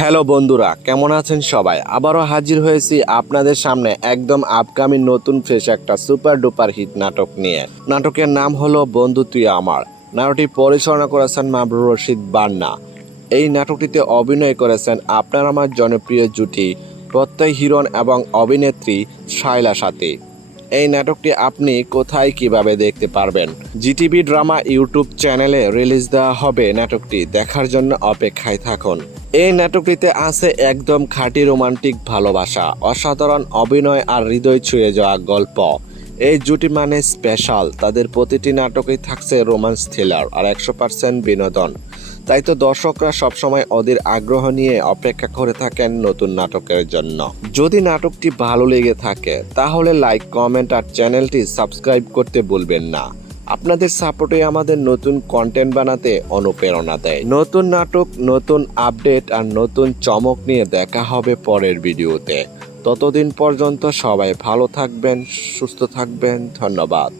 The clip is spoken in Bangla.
হ্যালো বন্ধুরা, কেমন আছেন সবাই? আবারও হাজির হয়েছি আপনাদের সামনে একদম আপকামিং নতুন ফ্রেশ একটা সুপার ডুপার হিট নাটক নিয়ে। নাটকের নাম হলো বন্ধু তুই আমার। নাটকটি পরিচালনা করেছেন মাবরুর রশিদ বান্না। এই নাটকটিতে অভিনয় করেছেন আপনার আমার জনপ্রিয় জুটি প্রত্যয় হিরণ এবং অভিনেত্রী শায়লা সাথী। এই নাটকটি আপনি কোথায় কিভাবে দেখতে পারবেন? জিটিভি ড্রামা ইউটিউব চ্যানেলে রিলিজ দেওয়া হবে। নাটকটি দেখার জন্য অপেক্ষায় থাকুন। এই নাটকটিতে আছে একদম খাঁটি রোমান্টিক ভালোবাসা, অসাধারণ অভিনয় আর হৃদয় ছুঁয়ে যাওয়া গল্প। এই জুটি মানে স্পেশাল। তাদের প্রতিটি নাটকেই থাকছে রোমান্স থ্রিলার আর 100% বিনোদন। তাই তো দর্শকরা সবসময় অধীর আগ্রহ নিয়ে অপেক্ষা করে থাকেন নতুন নাটকের জন্য। যদি নাটকটি ভালো লেগে থাকে তাহলে লাইক, কমেন্ট আর চ্যানেলটি সাবস্ক্রাইব করতে ভুলবেন না। আপনাদের সাপোর্টে আমাদের নতুন কন্টেন্ট বানাতে অনুপ্রেরণা দেয়। নতুন নাটক, নতুন আপডেট আর নতুন চমক নিয়ে দেখা হবে পরের ভিডিওতে। ততদিন পর্যন্ত সবাই ভালো থাকবেন, সুস্থ থাকবেন। ধন্যবাদ।